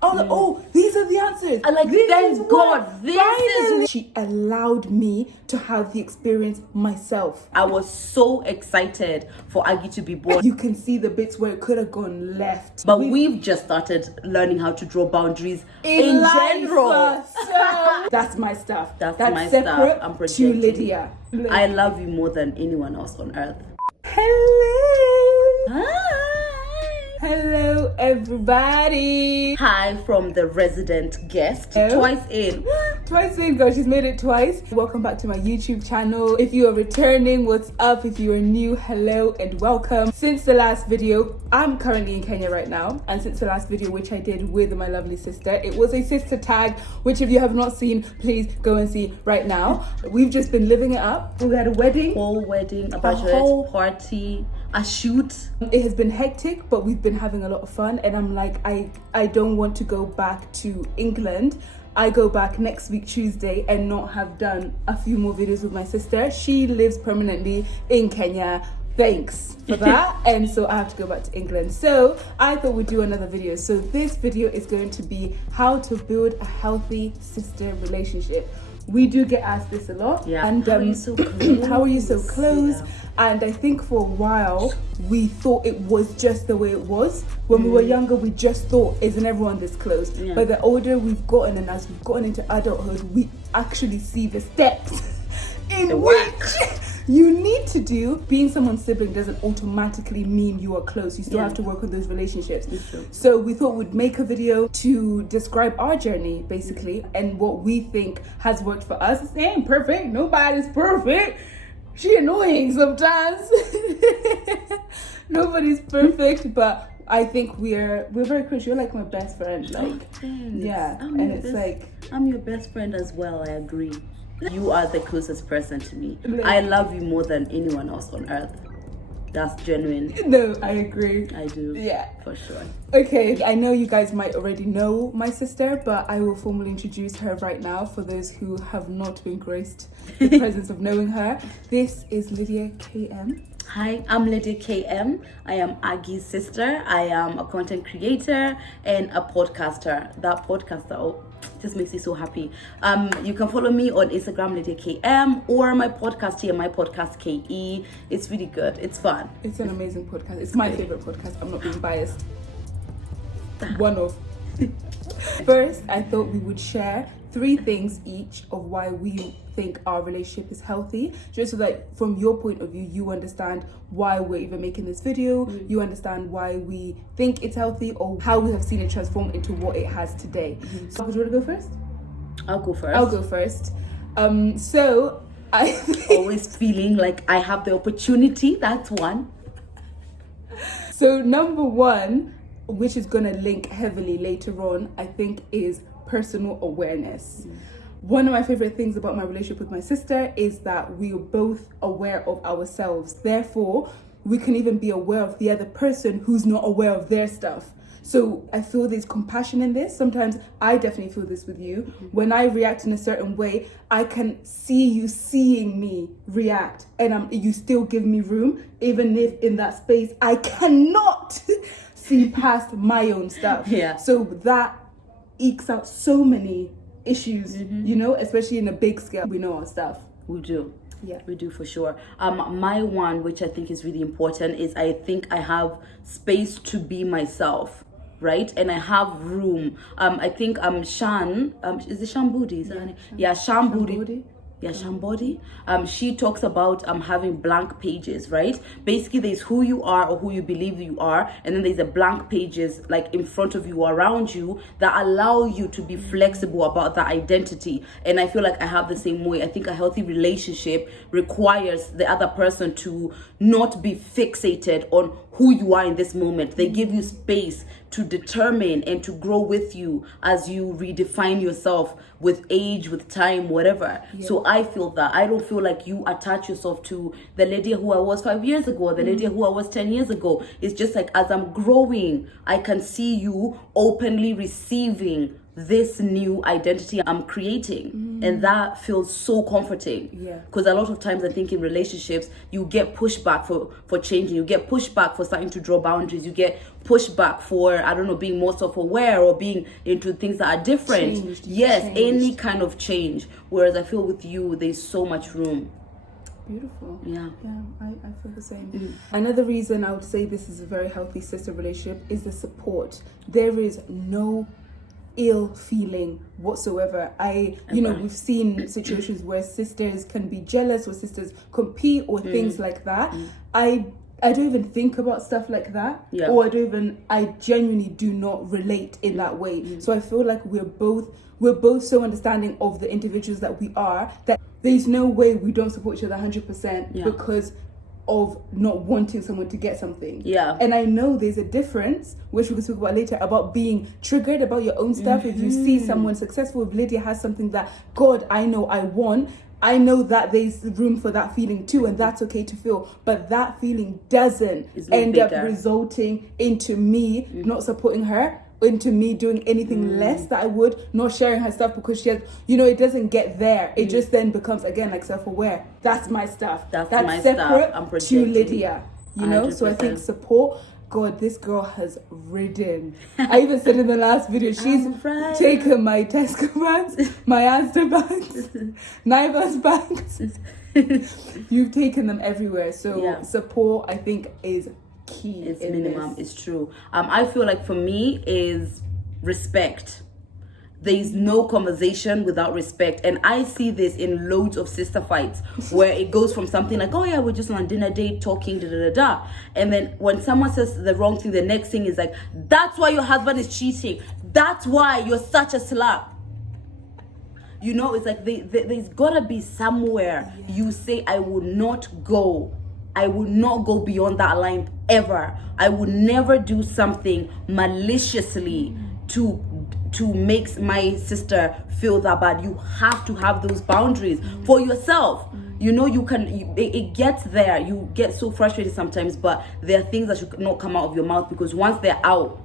I was like, oh, these are the answers. And like, thank God, this is... She allowed me to have the experience myself. I was so excited for Aggie to be born. You can see the bits where it could have gone left. But we've just started learning how to draw boundaries in general. So that's my stuff. That's my separate stuff. I'm projecting. to Lydia. I love you more than anyone else on earth. Hello. Hi. Hello, everybody. Hi from the resident guest. Hello. Twice in. Twice in, girl. She's made it twice. Welcome back to my YouTube channel. If you are returning, what's up? If you are new, hello and welcome. Since the last video, I'm currently in Kenya right now. And since the last video, which I did with my lovely sister, it was a sister tag, which if you have not seen, please go and see right now. We've just been living it up. We had a wedding. Whole wedding, a bachelorette party, a shoot. It has been hectic, but we've been having a lot of fun. And I'm like, I don't want to go back to England. I go back next week Tuesday and not have done a few more videos with my sister. She lives permanently in Kenya. Thanks for that. And so I have to go back to England. So I thought we'd do another video. So this video is going to be how to build a healthy sister relationship. We do get asked this a lot. Yeah. And how are you so close? How are you so close? Yeah. And I think for a while we thought it was just the way it was. When we were younger, we just thought, isn't everyone this close? Yeah. But the older we've gotten and as we've gotten into adulthood, we actually see the steps in which you need to do. Being someone's sibling doesn't automatically mean you are close. You still have to work on those relationships. So we thought we'd make a video to describe our journey, basically, and what we think has worked for us. It ain't perfect. Nobody's perfect. She annoying sometimes. Nobody's perfect, but I think we're very close. You're like my best friend. Like, yeah, and it's like I'm your best friend as well. I agree. You are the closest person to me. I love you more than anyone else on earth. That's genuine. No, I agree. I do. Yeah. For sure. Okay, I know you guys might already know my sister, but I will formally introduce her right now for those who have not been graced the presence of knowing her. This is Lydia KM. Hi, I'm Lydia KM. I am Aggie's sister. I am a content creator and a podcaster. That podcaster just makes me so happy. You can follow me on Instagram, Lydia KM, or my podcast here, my podcast KE. It's really good. It's fun. It's an amazing podcast. It's my favorite podcast. I'm not being biased. One of. First, I thought we would share 3 things each of why we think our relationship is healthy, just so that from your point of view you understand why we're even making this video, you understand why we think it's healthy, or how we have seen it transform into what it has today. So do you want to go first? I'll go first. I'll go first. So I always feeling like I have the opportunity. That's one. So number 1, which is going to link heavily later on, I think, is personal awareness. One of my favorite things about my relationship with my sister is that we are both aware of ourselves. Therefore, we can even be aware of the other person who's not aware of their stuff. So I feel there's compassion in this. Sometimes I definitely feel this with you. When I react in a certain way, I can see you seeing me react, and you still give me room, even if in that space I cannot see past my own stuff. Yeah. So that ekes out so many issues, you know, especially in a big scale. We know our stuff. We do. Yeah, we do for sure. My one, which I think is really important, is I think I have space to be myself, right? And I have room. I think Shan, is it Shambudi? Yeah, Shambudi. Yeah, Shambodi. She talks about having blank pages, right? Basically, there's who you are or who you believe you are, and then there's a blank pages like in front of you or around you that allow you to be flexible about that identity. And I feel like I have the same way. I think a healthy relationship requires the other person to not be fixated on who you are in this moment. They give you space to determine and to grow with you as you redefine yourself with age, with time, whatever. Yeah. So I feel that I don't feel like you attach yourself to the Lydia who I was 5 years ago, the Lydia who I was 10 years ago. It's just like as I'm growing, I can see you openly receiving this new identity I'm creating. And that feels so comforting. Yeah. Because a lot of times I think in relationships, you get pushback for changing. You get pushback for starting to draw boundaries. You get pushback for, I don't know, being more self-aware or being into things that are different. Any kind of change. Whereas I feel with you, there's so much room. Beautiful. Yeah, I feel the same. Another reason I would say this is a very healthy sister relationship is the support. There is no ill feeling whatsoever. We've seen situations where sisters can be jealous or sisters compete or things like that. I don't even think about stuff like that, or I genuinely do not relate in that way. So I feel like we're both so understanding of the individuals that we are, that there's no way we don't support each other 100% because of not wanting someone to get something. And I know there's a difference, which we can talk about later, about being triggered about your own stuff. If you see someone successful, if Lydia has something that, God, I know I want, I know that there's room for that feeling too, and that's okay to feel. But that feeling doesn't end up resulting into me not supporting her, into me doing anything less that I would, not sharing her stuff because she has, it doesn't get there. It just then becomes, again, like self-aware. That's my stuff. That's my separate stuff. To Lydia, 100%. So I think support. God, this girl has ridden. I even said in the last video, she's taken my Tesco bags, my Asda bags, Naivas bags. You've taken them everywhere. So support, I think, is key. It's minimum. It's true. I feel like for me is respect. There is no conversation without respect, and I see this in loads of sister fights where it goes from something like, oh yeah, we're just on a dinner date talking, and then when someone says the wrong thing, the next thing is like, that's why your husband is cheating, that's why you're such a slap. It's like there's gotta be somewhere you say, I will not go beyond that line ever. I would never do something maliciously to make my sister feel that bad. You have to have those boundaries for yourself. It gets there. You get so frustrated sometimes, but there are things that should not come out of your mouth, because once they're out,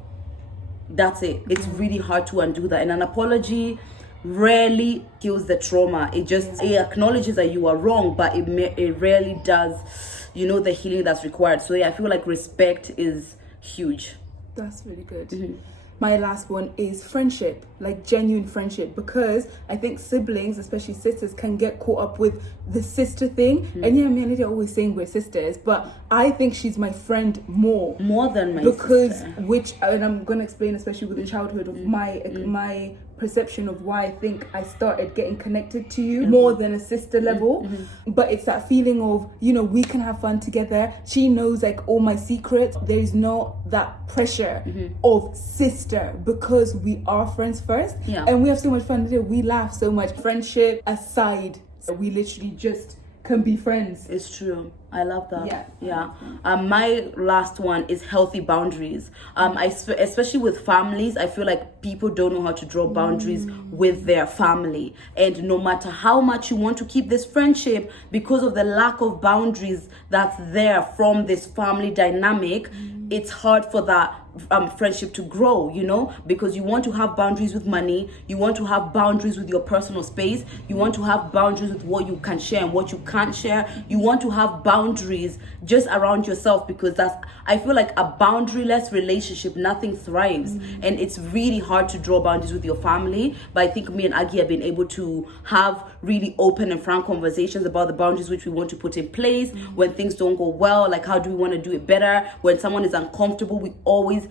that's it. It's really hard to undo that. And an apology rarely heals the trauma. It acknowledges that you are wrong, but it rarely does, the healing that's required. So I feel like respect is huge. That's really good. My last one is friendship, like genuine friendship, because I think siblings, especially sisters, can get caught up with the sister thing. And me and Lydia are always saying we're sisters, but I think she's my friend more than my sister. And I'm going to explain, especially with the childhood of my perception of why I think I started getting connected to you more than a sister level. But it's that feeling of, we can have fun together. She knows like all my secrets. There is not that pressure of sister, because we are friends first. And we have so much fun. We laugh so much. Friendship aside, we literally just can be friends. It's true. I love that. My last one is healthy boundaries. Especially with families, I feel like people don't know how to draw boundaries with their family, and no matter how much you want to keep this friendship, because of the lack of boundaries that's there from this family dynamic, it's hard for that friendship to grow, because you want to have boundaries with money, you want to have boundaries with your personal space, you want to have boundaries with what you can share and what you can't share, you want to have boundaries just around yourself, because I feel like a boundaryless relationship, nothing thrives. And it's really hard to draw boundaries with your family, but I think me and Aggie have been able to have really open and frank conversations about the boundaries which we want to put in place when things don't go well, like how do we want to do it better. When someone is uncomfortable, we always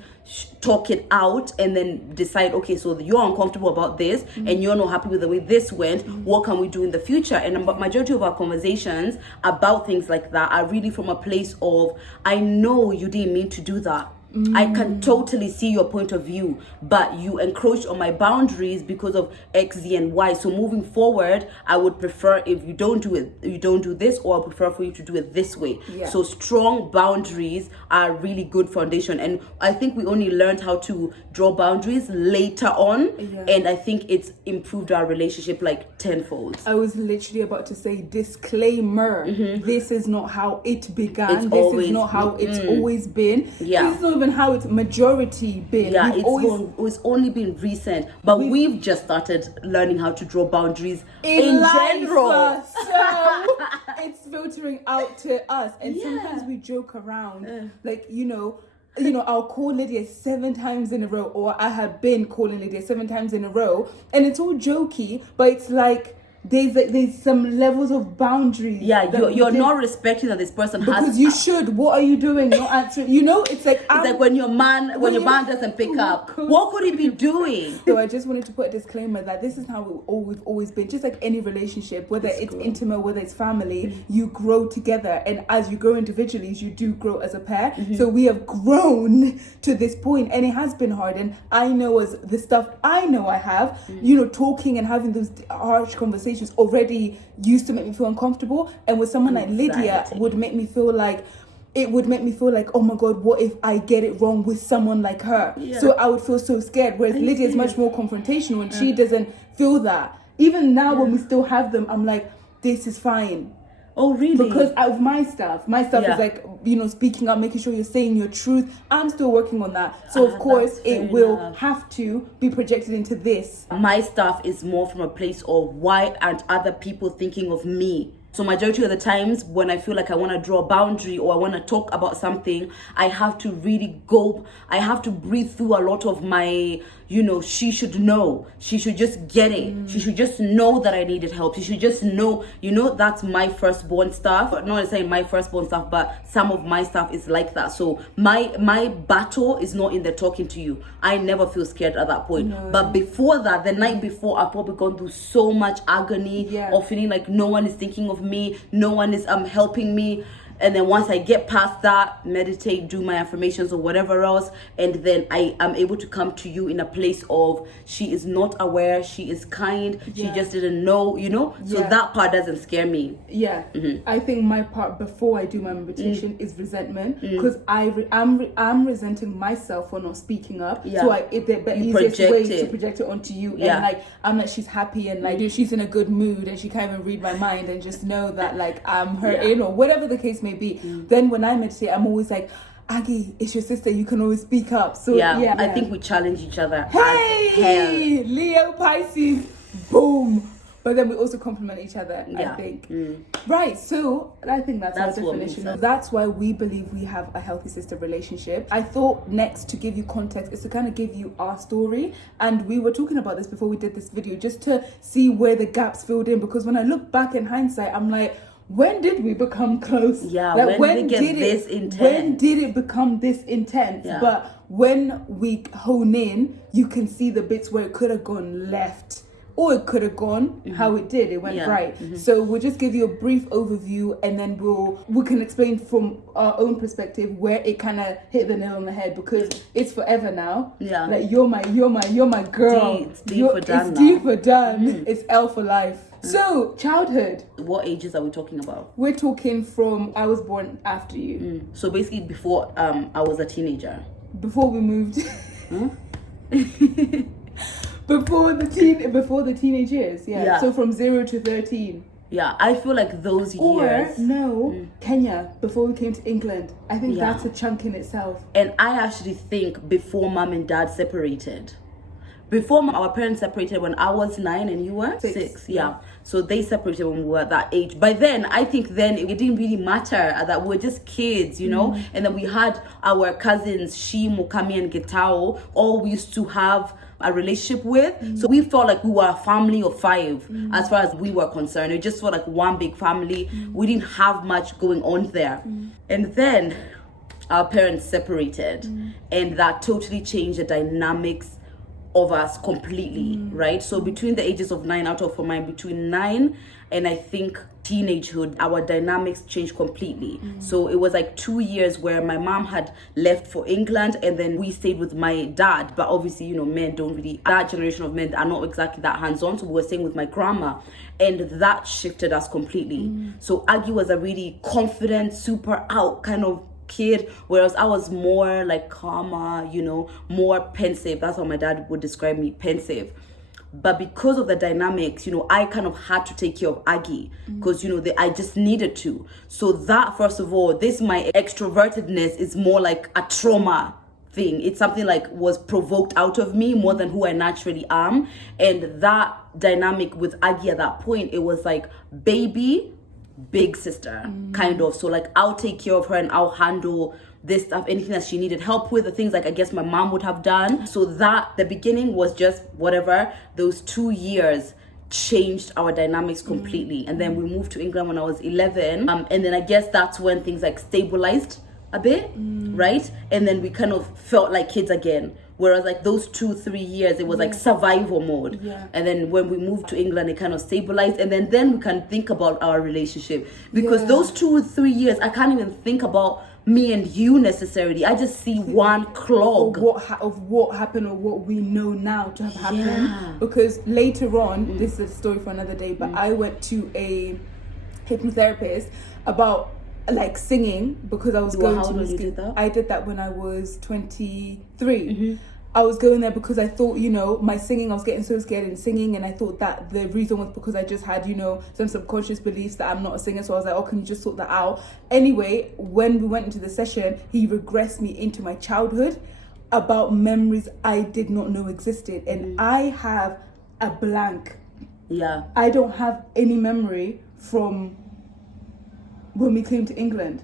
talk it out and then decide, okay, so you're uncomfortable about this and you're not happy with the way this went, what can we do in the future? And the majority of our conversations about things like that are really from a place of, I know you didn't mean to do that, I can totally see your point of view, but you encroached on my boundaries because of X, Z, and Y. So moving forward, I would prefer if you don't do it, you don't do this, or I prefer for you to do it this way. So strong boundaries are really good foundation. And I think we only learned how to draw boundaries later on. And I think it's improved our relationship like tenfold. I was literally about to say, disclaimer, this is not how it began. This is not how it's always been. This is not even how it's majority been. Yeah, We've it's only been recent, but we've just started learning how to draw boundaries in life, general. So it's filtering out to us, and sometimes we joke around, like I'll call Lydia 7 times in a row, or I have been calling Lydia 7 times in a row, and it's all jokey, but it's like there's some levels of boundaries. Yeah, you're not respecting that this person because has. You should. What are you doing? Not answering. It's like when your man doesn't pick up. What could he be doing? So I just wanted to put a disclaimer that this is how we've always been. Just like any relationship, whether it's intimate, whether it's family, you grow together, and as you grow individually, you do grow as a pair. So we have grown to this point, and it has been hard. And I know as the stuff I know I have, talking and having those harsh conversations already used to make me feel uncomfortable, and with someone like Lydia would make me feel like oh my god, what if I get it wrong with someone like her? So I would feel so scared, whereas Lydia is much more confrontational, and she doesn't feel that. Even now when we still have them, I'm like, this is fine. Oh, really? Because of my stuff is like, speaking up, making sure you're saying your truth. I'm still working on that. So of course it will have to be projected into this. My stuff is more from a place of why aren't other people thinking of me? So majority of the times when I feel like I want to draw a boundary or I want to talk about something, I have to really I have to breathe through a lot of my, she should know. She should just get it. She should just know that I needed help. She should just know, that's my firstborn stuff. Not necessarily my firstborn stuff, but some of my stuff is like that. So my battle is not in the talking to you. I never feel scared at that point. No. But before that, the night before, I've probably gone through so much agony of feeling like no one is thinking of me, no one is helping me. And then once I get past that, meditate, do my affirmations or whatever else, and then I am able to come to you in a place of she is not aware, she is kind, she just didn't know, so that part doesn't scare me. I think my part before I do my meditation is resentment, because I'm resenting myself for not speaking up. So the easiest way is to project it onto you, and like I'm like, she's happy and like she's in a good mood and she can't even read my mind, and just know that like I'm hurting or whatever the case may be. Then when I meditate, I'm always like, Aggie, it's your sister, you can always speak up. So I think we challenge each other. Hey, Leo, Pisces, boom. But then we also compliment each other, I think. Right, so I think that's our definition. That's why we believe we have a healthy sister relationship. I thought next to give you context is to kind of give you our story. And we were talking about this before we did this video, just to see where the gaps filled in. Because when I look back in hindsight, I'm like, when did we become close? Yeah, like, when did it get this intense? When did it become this intense? Yeah. But when we hone in, you can see the bits where it could have gone left, or it could have gone how it did. It went right. So we'll just give you a brief overview, and then we can explain from our own perspective where it kind of hit the nail on the head, because it's forever now. Yeah, like you're my girl. It's D for done. It's D for done. It's L for life. So, childhood. What ages are we talking about? We're talking from I was born after you. So basically before I was a teenager. Before we moved. Before the teenage years, yeah. So from 0 to 13. Yeah, I feel like those years. Kenya, before we came to England. I think that's a chunk in itself. And I actually think before mom and dad separated. Before our parents separated when I was 9 and you were 6. Yeah. So they separated when we were that age. By then, I think then it didn't really matter that we were just kids, And then we had our cousins, Shimo, Kami, and Getao, all we used to have a relationship with. So we felt like we were a family of 5 as far as we were concerned. It just felt like one big family. We didn't have much going on there. And then our parents separated, and that totally changed the dynamics of us completely, right? So between the ages of 9, between 9 and I think teenagehood, our dynamics changed completely. So it was like 2 years where my mom had left for England, and then we stayed with my dad. But obviously, men don't really, that generation of men are not exactly that hands-on. So we were staying with my grandma, and that shifted us completely. So Aggie was a really confident, super out kind of kid, whereas I was more like calmer, more pensive. That's how my dad would describe me, pensive. But because of the dynamics, I kind of had to take care of Aggie because, I just needed to. So that, first of all, my extrovertedness is more like a trauma thing. It's something like was provoked out of me more than who I naturally am. And that dynamic with Aggie at that point, it was like baby, big sister, kind of. So like I'll take care of her and I'll handle this stuff, anything that she needed help with, the things like I guess my mom would have done. So that the beginning was just whatever. Those 2 years changed our dynamics completely. And then we moved to England when I was 11. And then I guess that's when things like stabilized a bit, right? And then we kind of felt like kids again. Whereas like those 2-3 years, it was like survival mode. Yeah. And then when we moved to England, it kind of stabilized. And then we can think about our relationship. Because those 2 or 3 years, I can't even think about me and you necessarily. I just see one clog of what happened or what we know now to have happened. Because later on, this is a story for another day, but I went to a hypnotherapist about like singing because I was going to music. I did that when I was 23. I was going there because I thought, you know, my singing, I was getting so scared in singing, and I thought that the reason was because I just had, you know, some subconscious beliefs that I'm not a singer. So I was like, oh, can you just sort that out? Anyway, when we went into the session, he regressed me into my childhood about memories I did not know existed. And I have a blank. Yeah. I don't have any memory from when we came to England.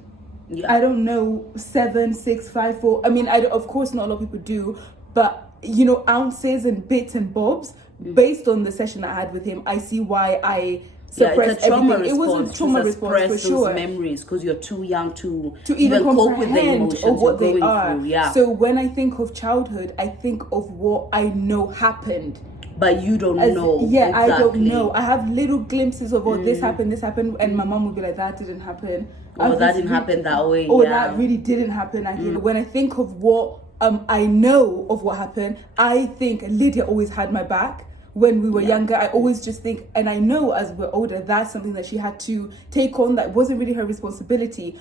Yeah. I don't know 7, 6, 5, 4. I mean, of course not a lot of people do, but you know, ounces and bits and bobs based on the session I had with him. I see why I suppressed everything. It was a trauma response for sure. Those memories because you're too young to even cope with the emotions of what you're they going are. through. Yeah. So when I think of childhood, I think of what I know happened. But you don't know. Yeah, exactly. I don't know. I have little glimpses of, this happened, and my mom would be like, that didn't happen. Oh, that didn't happen that way. Or that really didn't happen. When I think of what I know of what happened, I think Lydia always had my back. When we were younger, I always just think, and I know as we're older, that's something that she had to take on that wasn't really her responsibility.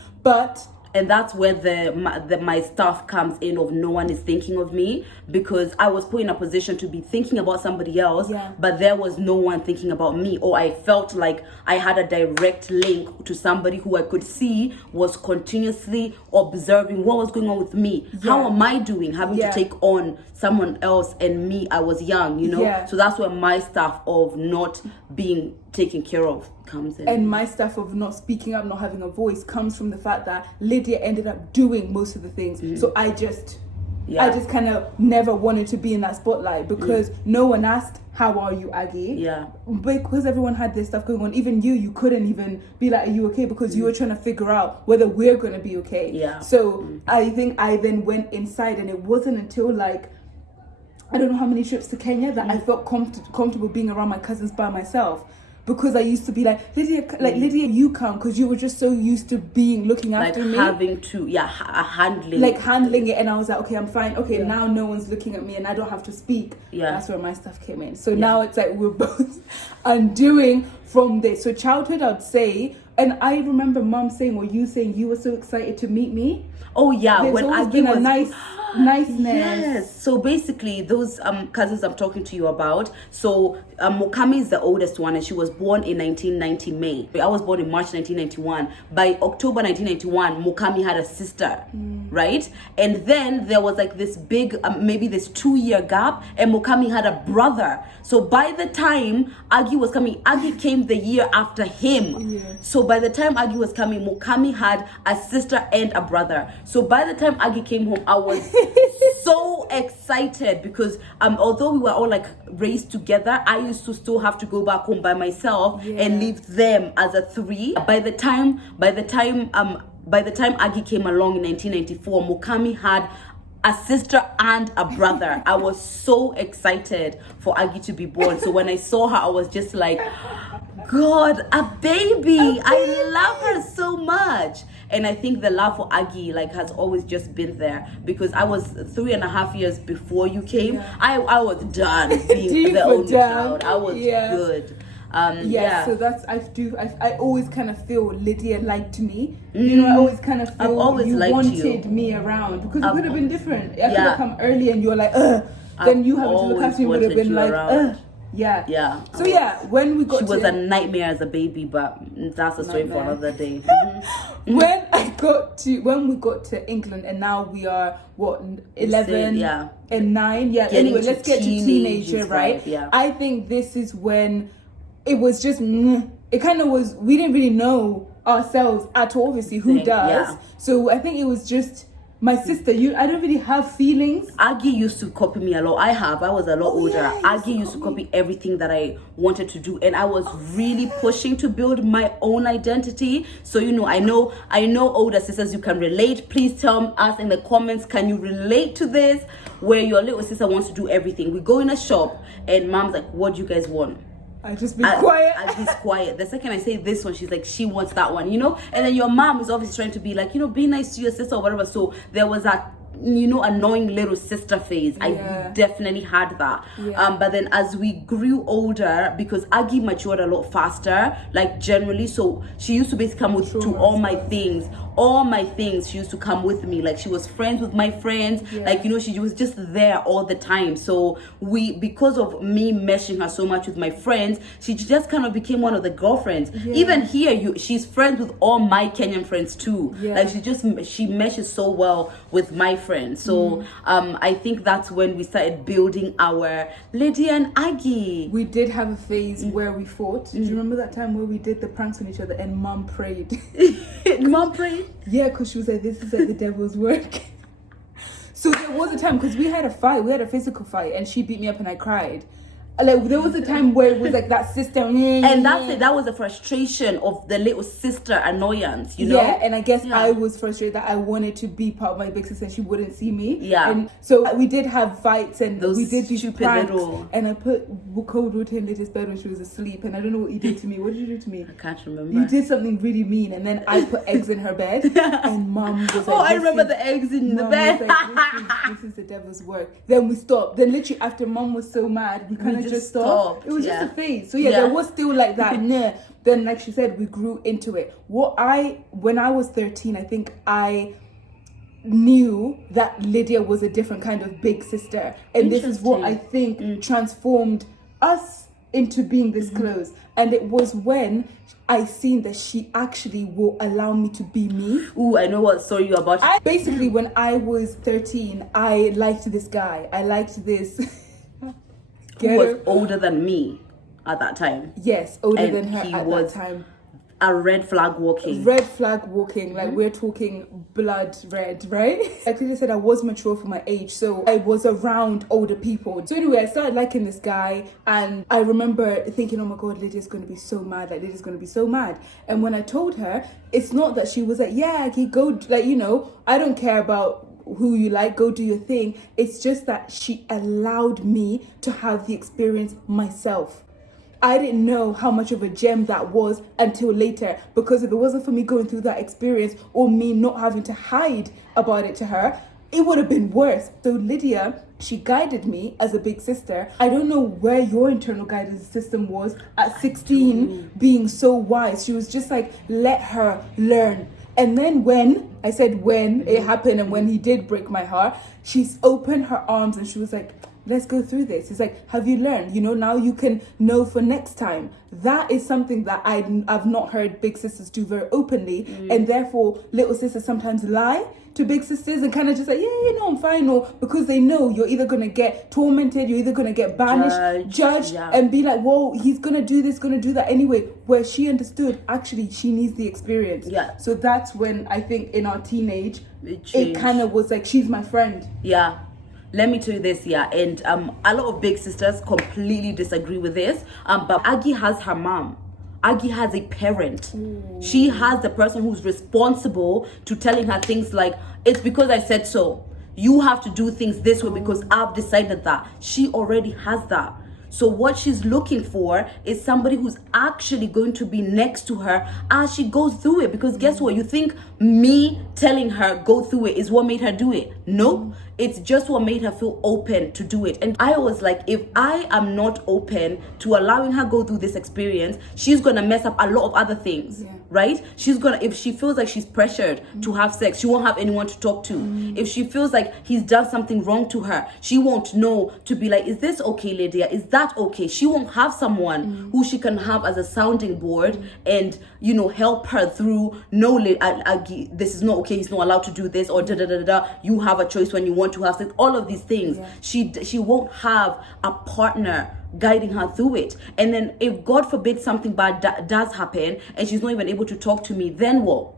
And that's where my stuff comes in of no one is thinking of me, because I was put in a position to be thinking about somebody else, but there was no one thinking about me, or I felt like I had a direct link to somebody who I could see was continuously observing what was going on with me. How am I doing? Having to take on someone else and me, I was young, you know? So that's where my stuff of not being taken care of comes in. And my stuff of not speaking up, not having a voice, comes from the fact that Lydia ended up doing most of the things. So I just kind of never wanted to be in that spotlight because no one asked, how are you, Aggie? Yeah. Because everyone had this stuff going on. Even you couldn't even be like, are you okay? Because you were trying to figure out whether we're going to be okay. Yeah. So I think I then went inside, and it wasn't until like, I don't know how many trips to Kenya that I felt comfortable being around my cousins by myself. Because I used to be like, Lydia, you come, because you were just so used to looking after me. Having to, handling. Like handling it, and I was like, okay, I'm fine. Okay, now no one's looking at me and I don't have to speak. Yeah. That's where my stuff came in. So now it's like we're both undoing from this. So childhood, I'd say, and I remember mom saying, or you saying, you were so excited to meet me. Oh yeah, there's when always been a niceness. Yes. So basically, those cousins I'm talking to you about. So Mokami is the oldest one, and she was born in 1990 May. I was born in March 1991. By October 1991, Mokami had a sister, right? And then there was like this big, maybe this 2-year gap, and Mokami had a brother. So by the time Aggie was coming, Aggie came the year after him. Yeah. So by the time Aggie was coming, Mokami had a sister and a brother. So by the time Aggie came home, I was so excited because although we were all like raised together, I used to still have to go back home by myself and leave them as a 3. By the time Aggie came along in 1994, Mokami had a sister and a brother. I was so excited for Aggie to be born. So when I saw her, I was just like, God, a baby. I love her so much. And I think the love for Aggie has always just been there, because I was 3.5 years before you came. Yeah. I was done being the only child. I was good. So that's I always kind of feel Lydia liked me. You know, I always kind of feel you wanted me around, because it could have been different. I could have come early and you're like, then you having to look after me would have been like, Yeah. Yeah. So yeah, when we got She was to a nightmare as a baby, but that's a story for another day. when we got to England, and now we are what 11 yeah. and 9. Yeah. Getting Anyway, to let's get to teenager, right? Yeah. I think this is when it was just it kind of was. We didn't really know ourselves at all. Obviously, who does? Yeah. So I think it was just my sister. I don't really have feelings. Aggie used to copy me a lot. I was a lot older. Yeah, Aggie used to copy everything that I wanted to do, and I was really pushing to build my own identity. So I know older sisters, you can relate. Please tell us in the comments, can you relate to this, where your little sister wants to do everything? We go in a shop and mom's like, what do you guys want? I just be quiet. I be quiet. The second I say this one, she's like, she wants that one, And then your mom is obviously trying to be like, be nice to your sister or whatever. So there was that, annoying little sister phase. Yeah. I definitely had that. Yeah. But then as we grew older, because Aggie matured a lot faster, like generally, so she used to basically come to all my things. All my things, she used to come with me. Like, she was friends with my friends. Yeah. Like, she was just there all the time. So because of me meshing her so much with my friends, she just kind of became one of the girlfriends. Yeah. Even here, she's friends with all my Kenyan friends too. Yeah. Like, she meshes so well with my friends. So I think that's when we started building our Lydia and Aggie. We did have a phase where we fought. Do you remember that time where we did the pranks on each other and mom prayed? Mom prayed? Yeah, because she was like, this is like the devil's work. So there was a time, because we had a fight, we had a physical fight, and she beat me up and I cried. Like, there was a time where it was like that sister, and that's it. That was the frustration of the little sister annoyance, Yeah, and I guess I was frustrated that I wanted to be part of my big sister and she wouldn't see me. Yeah. And so we did have fights, and those we did these stupid pranks. little... And I put cold water in Lydia's bed when she was asleep, and I don't know what you did to me. What did you do to me? I can't remember. You did something really mean, and then I put eggs in her bed, and mom was like, I remember the eggs in the bed. Was like, this is the devil's work. Then we stopped. Then literally after mom was so mad, we kind of just stopped. It was just a phase. So there was still like that. Then, like she said, we grew into it. When I was 13, I think I knew that Lydia was a different kind of big sister, and this is what I think transformed us into being this close. And it was when I seen that she actually will allow me to be me. Ooh, I know what story you're about. Basically, when I was 13, I liked this guy. I liked this who was older than me at that time. Yes, older than her at that time. A red flag walking. Like we're talking blood red, right? Like I said, I was mature for my age, so I was around older people. So anyway, I started liking this guy, and I remember thinking, oh my god, Lydia's going to be so mad. Like, Lydia's going to be so mad. And when I told her, it's not that she was like, yeah, he go, like, I don't care about who you like, go do your thing. It's just that she allowed me to have the experience myself. I didn't know how much of a gem that was until later, because if it wasn't for me going through that experience, or me not having to hide about it to her, it would have been worse. So Lydia, she guided me as a big sister. I don't know where your internal guidance system was at 16, being so wise. She was just like, let her learn. And then when it happened, and when he did break my heart, she's opened her arms and she was like, let's go through this. It's like, have you learned? Now you can know for next time. That is something that I've not heard big sisters do very openly. And therefore, little sisters sometimes lie to big sisters and kind of just like, I'm fine. Or because they know you're either going to get tormented, you're either going to get banished, judged, and be like, whoa, he's going to do this, going to do that anyway. Where she understood, actually, she needs the experience. Yeah. So that's when I think in our teenage, it kind of was like, she's my friend. Yeah. Let me tell you this, and a lot of big sisters completely disagree with this, but Aggie has her mom. Aggie has a parent. Ooh. She has the person who's responsible to telling her things like, it's because I said so. You have to do things this way because I've decided that. She already has that. So what she's looking for is somebody who's actually going to be next to her as she goes through it. Because guess what? You think me telling her go through it is what made her do it. Nope. It's just what made her feel open to do it. And I was like, if I am not open to allowing her go through this experience, she's gonna mess up a lot of other things, right? She's gonna, if she feels like she's pressured to have sex, she won't have anyone to talk to. If she feels like he's done something wrong to her, she won't know to be like, is this okay, Lydia? Is that okay? She won't have someone who she can have as a sounding board and, you know, help her through, no, Aggie, this is not okay, he's not allowed to do this, or da-da-da-da-da, you have a choice when you want to have sex, all of these things. She won't have a partner guiding her through it. And then if God forbid something bad does happen and she's not even able to talk to me, then what?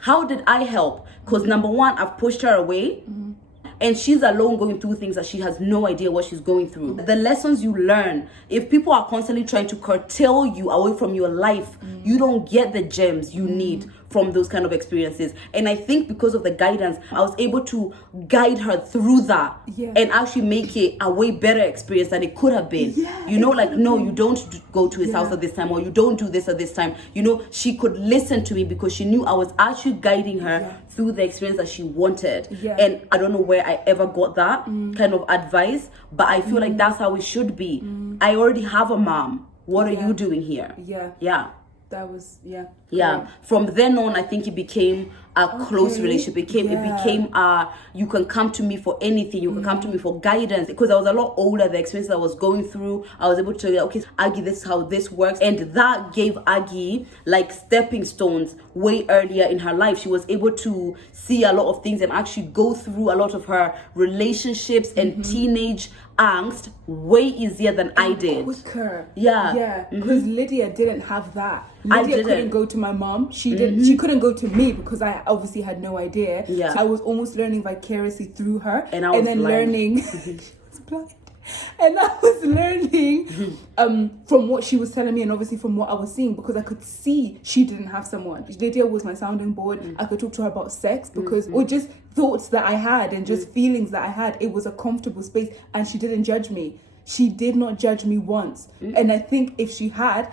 How did I help? Because number one, I've pushed her away. And she's alone going through things that she has no idea what she's going through. The lessons you learn, if people are constantly trying to curtail you away from your life, you don't get the gems you need from those kind of experiences. And I think because of the guidance, I was able to guide her through that and actually make it a way better experience than it could have been. You know, like, no, you don't go to his house at this time, or you don't do this at this time. You know, she could listen to me because she knew I was actually guiding her through the experience that she wanted. And I don't know where I ever got that kind of advice, but I feel like that's how it should be. I already have a mom. What are you doing here? That was From then on, I think it became a close relationship. It became you can come to me for anything. You can come to me for guidance, because I was a lot older. The experiences I was going through, I was able to tell you, okay, Aggie, this is how this works. And that gave Aggie like stepping stones way earlier in her life. She was able to see a lot of things and actually go through a lot of her relationships and teenage angst way easier than I did. Quicker. Because Lydia didn't have that. Lydia couldn't go to my mom. She didn't. She couldn't go to me because I obviously had no idea. So I was almost learning vicariously through her, and then learning. She was blind. And I was learning from what she was telling me, and obviously from what I was seeing, because I could see she didn't have someone. Lydia was my sounding board. I could talk to her about sex because, or just thoughts that I had and just feelings that I had. It was a comfortable space, and she didn't judge me. She did not judge me once. And I think if she had,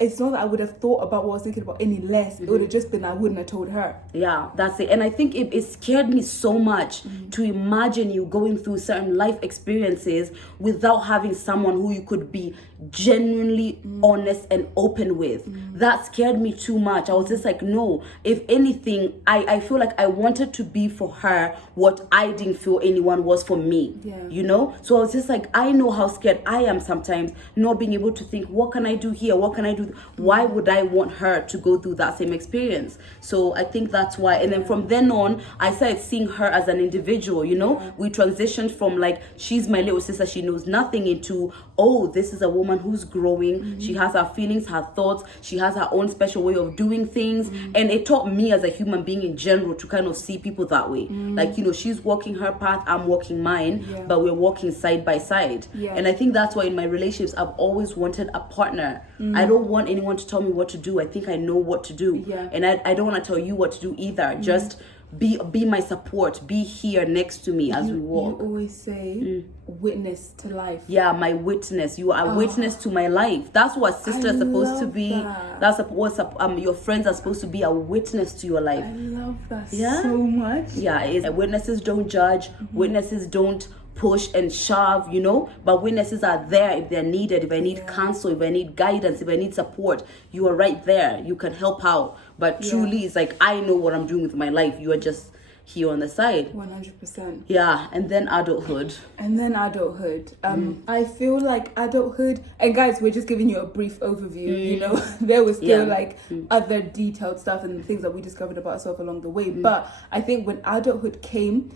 it's not that I would have thought about what I was thinking about any less. It would have just been I wouldn't have told her. Yeah, that's it. And I think it scared me so much to imagine you going through certain life experiences without having someone who you could be genuinely honest and open with. That scared me too much. I was just like, no. If anything, I feel like I wanted to be for her what I didn't feel anyone was for me. You know? So I was just like, I know how scared I am sometimes, not being able to think, what can I do here? What can I do? Why would I want her to go through that same experience? So I think that's why. And then from then on, I started seeing her as an individual, you know? We transitioned from like, she's my little sister, she knows nothing, into, oh, this is a woman who's growing. She has her feelings, her thoughts. She has her own special way of doing things. And it taught me as a human being in general to kind of see people that way. Like, you know, she's walking her path, I'm walking mine, but we're walking side by side. And I think that's why in my relationships, I've always wanted a partner. I don't want anyone to tell me what to do. I think I know what to do. And I don't want to tell you what to do either. Just be my support, be here next to me as we walk. You always say witness to life. Yeah, my witness. You are a witness to my life. That's what sisters are supposed to be. That's what your friends are supposed to be, a witness to your life. I love that so much. Yeah, witnesses don't judge. Witnesses don't push and shove, you know, but witnesses are there if they're needed. If I need counsel, if I need guidance, if I need support, you are right there. You can help out. But truly, it's like, I know what I'm doing with my life. You are just here on the side. 100%. Yeah, and then adulthood. I feel like adulthood, and guys, we're just giving you a brief overview, you know, there was still like other detailed stuff and things that we discovered about ourselves along the way. But I think when adulthood came,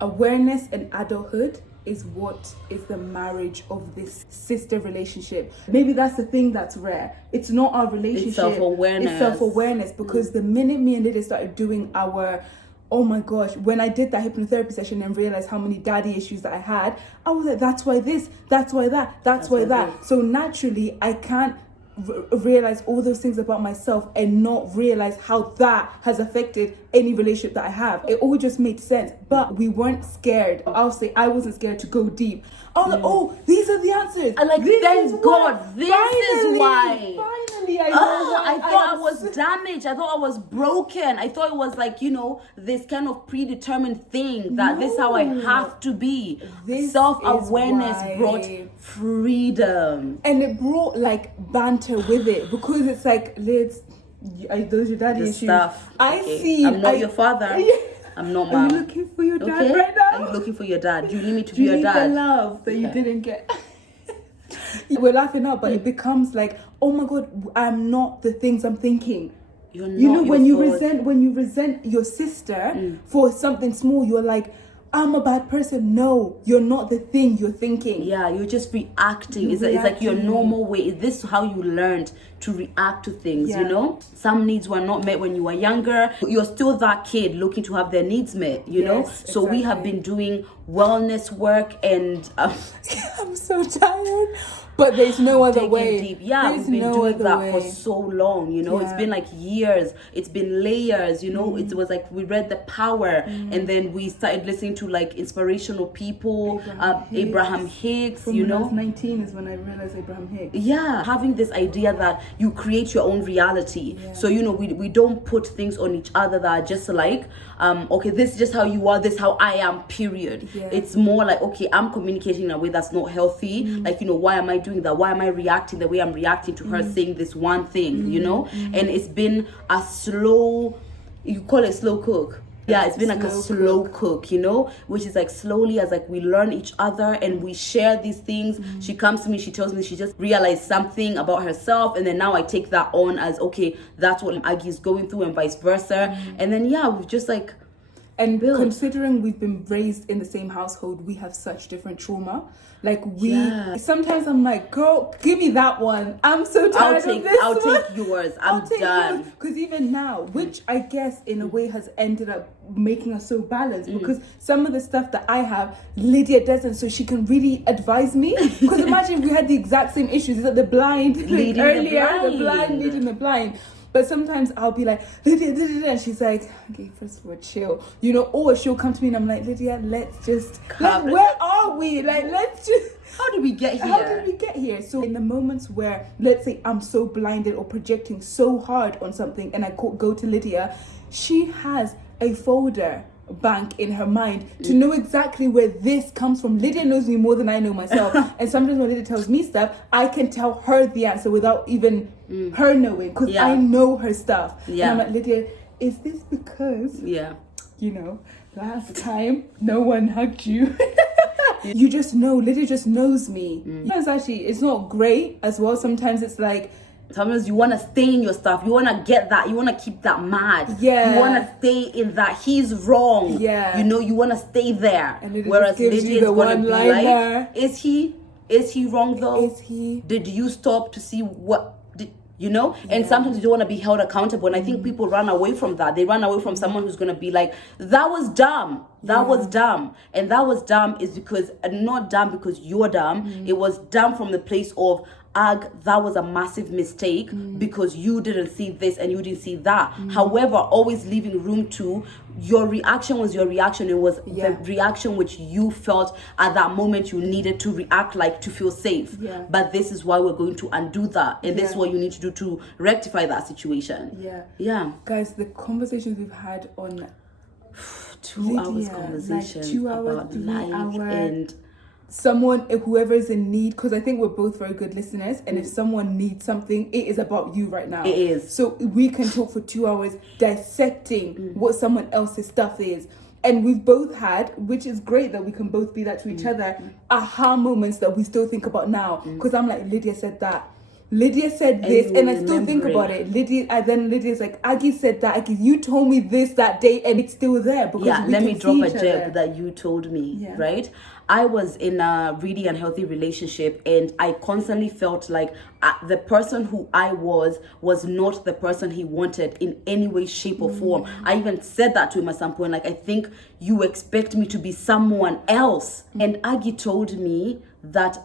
awareness and adulthood is what is the marriage of this sister relationship. Maybe that's the thing that's rare. It's not our relationship. It's self-awareness. Because the minute me and Lydia started doing our, oh my gosh, when I did that hypnotherapy session and realized how many daddy issues that I had, I was like, that's why this, that's why that, that's why that. So naturally, I can't realize all those things about myself and not realize how that has affected any relationship that I have. It all just made sense, but we weren't scared. I'll say I wasn't scared to go deep. I was like, oh, these are the answers. I like, thank God, this is why. Finally, maybe I know I thought I was damaged. I thought I was broken. I thought it was like, this kind of predetermined thing that this is how I have to be. Self-awareness brought freedom. And it brought like banter with it, because it's like, those your daddy issues. I'm not your father. I'm not mom. Are you looking for your dad right now? Are you looking for your dad? Do you need me to Do be you your need dad? the love that you didn't get? We're laughing now, but it becomes like, oh my God, I'm not the things I'm thinking. You're not when you resent your sister for something small, you're like, I'm a bad person. No, you're not the thing you're thinking. Yeah, you're just reacting. It's like your normal way. Is this how you learned to react to things, Some needs were not met when you were younger. You're still that kid looking to have their needs met, know? So we have been doing wellness work and... I'm so tired. But there's no other way. Deep. Yeah, we've been doing that for so long, It's been like years. It's been layers, It was like we read The Power, and then we started listening to like inspirational people, Abraham Hicks, From when I was 19 is when I realized Abraham Hicks. Yeah, having this idea that you create your own reality. Yeah. So, we don't put things on each other that are just like, okay, this is just how you are, this is how I am, period. Yeah. It's more like, okay, I'm communicating in a way that's not healthy. Like, why am I doing that? Why am I reacting the way I'm reacting to her saying this one thing, And it's been a slow, you call it slow cook. Yeah, it's been like a slow cook, which is like slowly as like we learn each other and we share these things. She comes to me, she tells me she just realized something about herself, and then now I take that on as, okay, that's what Aggie is going through and vice versa. And then we've just like considering we've been raised in the same household, we have such different trauma. Like sometimes I'm like, girl, give me that one. I'm so tired of this. I'll take yours. I'm done. Because even now, which I guess in a way has ended up making us so balanced, because some of the stuff that I have, Lydia doesn't, so she can really advise me. Because imagine if we had the exact same issues. Is that the blind leading the blind leading the blind. But sometimes I'll be like, Lydia, and she's like, okay, first of all, chill. Or she'll come to me and I'm like, Lydia, let's just, where are we? Like, let's just... How did we get here? So in the moments where, let's say I'm so blinded or projecting so hard on something and I go to Lydia, she has a folder bank in her mind to know exactly where this comes from. Lydia knows me more than I know myself. And sometimes when Lydia tells me stuff, I can tell her the answer without even her knowing, because I know her stuff. And I'm like, Lydia, is this because last time no one hugged you? You just know. Lydia just knows me. It's not great as well. Sometimes it's like, sometimes you want to stay in your stuff. You want to get that. You want to keep that mad. Yeah. You want to stay in that. He's wrong. Yeah. You want to stay there. And whereas Lydia is going to be like, is he wrong though? Is he? Did you stop to see what... And sometimes you don't want to be held accountable, and I think people run away from that. They run away from someone who's going to be like, that was dumb, was dumb, and that was dumb is because not dumb because you're dumb. It was dumb from the place of, that was a massive mistake because you didn't see this and you didn't see that. However, always leaving room to your reaction was your reaction. It was the reaction which you felt at that moment you needed to react like to feel safe. But this is why we're going to undo that, and this is what you need to do to rectify that situation. Guys, the conversations we've had on 2 hours conversation, like 2 hours, about life and someone, whoever is in need, because I think we're both very good listeners, and if someone needs something, it is about you right now. It is. So we can talk for 2 hours dissecting what someone else's stuff is. And we've both had, which is great that we can both be that to each other, aha moments that we still think about now. Because I'm like, Lydia said that. Lydia said this, and I still think about it. Lydia's like, Aggie said that. Aggie, you told me this that day, and it's still there. Because let me drop a gem that you told me, right? I was in a really unhealthy relationship, and I constantly felt like the person who I was not the person he wanted in any way, shape, or form. I even said that to him at some point, like, I think you expect me to be someone else. And Aggie told me that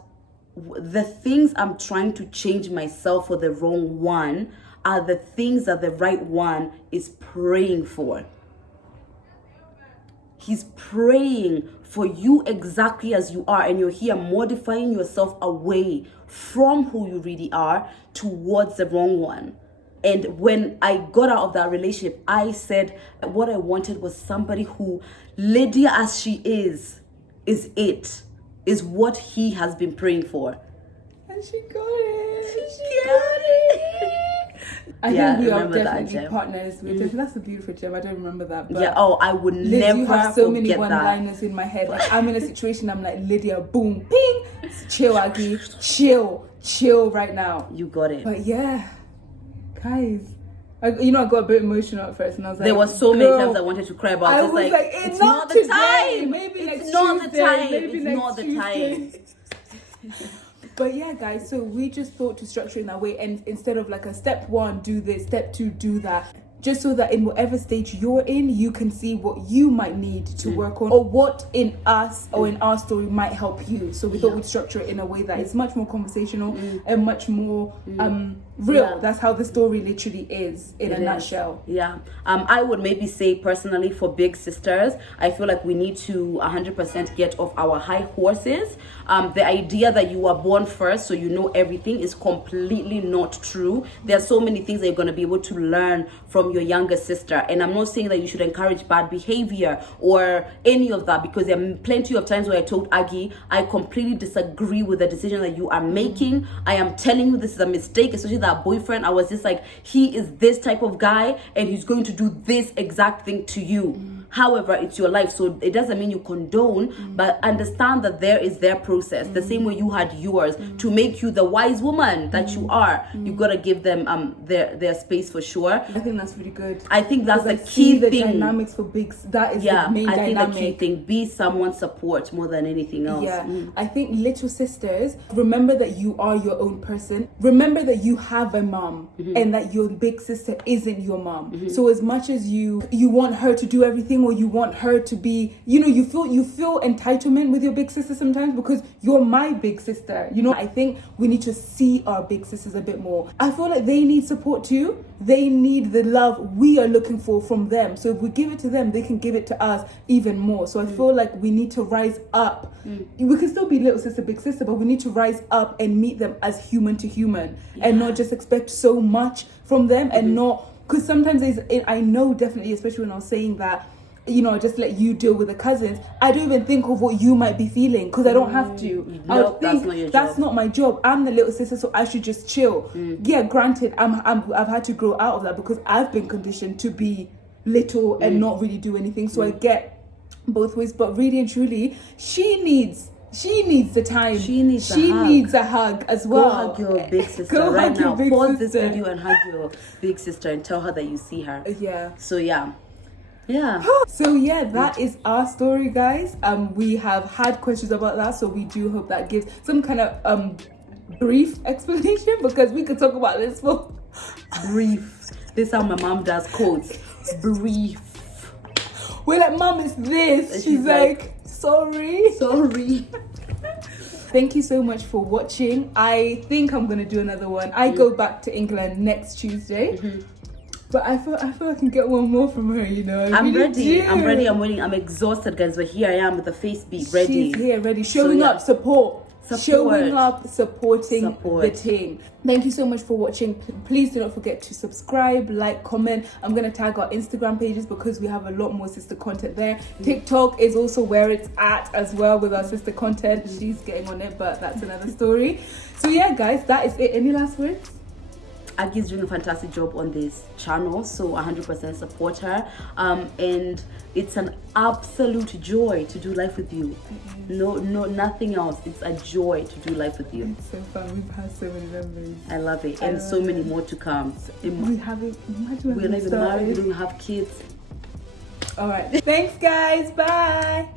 the things I'm trying to change myself for the wrong one are the things that the right one is praying for. He's praying for you exactly as you are, and you're here modifying yourself away from who you really are towards the wrong one. And when I got out of that relationship, I said what I wanted was somebody who, Lydia as she is what he has been praying for. And she got it. She got it. I Yeah, think we are remember that, definitely Gem. partners. That's a beautiful gem. I don't remember that. But Yeah, I would Liz, never you have so many forget that. one-liners in my head. Like, I'm in a situation, I'm like, Lydia, boom, ping, chill, Aggie, chill right now. You got it. But yeah, guys, I got a bit emotional at first, and I was like, There were so many girl, times I wanted to cry, but I I was was like, it's not the today. time. Maybe It's next not the Tuesday. time. Maybe It's next not the Tuesday. time. But yeah, guys, so we just thought to structure in that way, and instead of like a step 1, do this, step 2, do that, just so that in whatever stage you're in, you can see what you might need to work on, or what in us or in our story might help you. So we thought we'd structure it in a way that it's much more conversational and much more real. Yeah. That's how the story literally is in a It is. nutshell. Yeah. I would maybe say personally for big sisters, I feel like we need to 100% get off our high horses. The idea that you are born first, so you know everything, is completely not true. There are so many things that you're going to be able to learn from your younger sister. And I'm not saying that you should encourage bad behavior or any of that, because there are plenty of times where I told Aggie, I completely disagree with the decision that you are making. I am telling you this is a mistake, especially that boyfriend. I was just like, he is this type of guy and he's going to do this exact thing to you. However, it's your life, so it doesn't mean you condone, but understand that there is their process. The same way you had yours to make you the wise woman that you are. You gotta give them their space for sure. I think that's really good. I think that's the Because I key see the thing. dynamics for bigs. That is Yeah, the main I think dynamic. the key thing, be someone's support more than anything else. Yeah, I think little sisters, remember that you are your own person. Remember that you have a mom and that your big sister isn't your mom. So as much as you want her to do everything, or you want her to be, you feel entitlement with your big sister sometimes because you're my big sister. I think we need to see our big sisters a bit more. I feel like they need support too. They need the love we are looking for from them. So if we give it to them, they can give it to us even more. So I feel like we need to rise up. We can still be little sister, big sister, but we need to rise up and meet them as human to human and not just expect so much from them and not, because sometimes I know definitely, especially when I was saying that, I just let you deal with the cousins. I don't even think of what you might be feeling because I don't have to. I would think that's not your that's job. not my job. I'm the little sister, so I should just chill. Yeah, granted, I've had to grow out of that because I've been conditioned to be little and not really do anything. So I get both ways, but really and truly, she needs the time. She needs a hug as well. Go hug your big sister Go right hug your now. big Pause this sister. video and hug your big sister and tell her that you see her. Yeah. So yeah. So yeah, that is our story, guys. We have had questions about that, so we do hope that gives some kind of brief explanation, because we could talk about this for Brief. This is how my mom does quotes. Brief. we're like, Mom, it's this. And She's like, sorry. Thank you so much for watching. I think I'm gonna do another one. I go back to England next Tuesday. But I feel I can get one more from her, I'm ready. do. I'm ready. I'm waiting. I'm exhausted, guys. But here I am with the face beat ready. She's here, ready. Showing yeah. up, support. Showing up, supporting Support. the team. Thank you so much for watching. Please do not forget to subscribe, like, comment. I'm going to tag our Instagram pages because we have a lot more sister content there. TikTok is also where it's at as well with our sister content. She's getting on it, but that's another story. So yeah, guys, that is it. Any last words? Aggie's doing a fantastic job on this channel, so 100% support her. And it's an absolute joy to do life with you. No, nothing else. It's a joy to do life with you. It's so fun. We've had so many memories. I love it, and so many more to come. We haven't. Imagine We're not even married. We don't have kids. All right. Thanks, guys. Bye.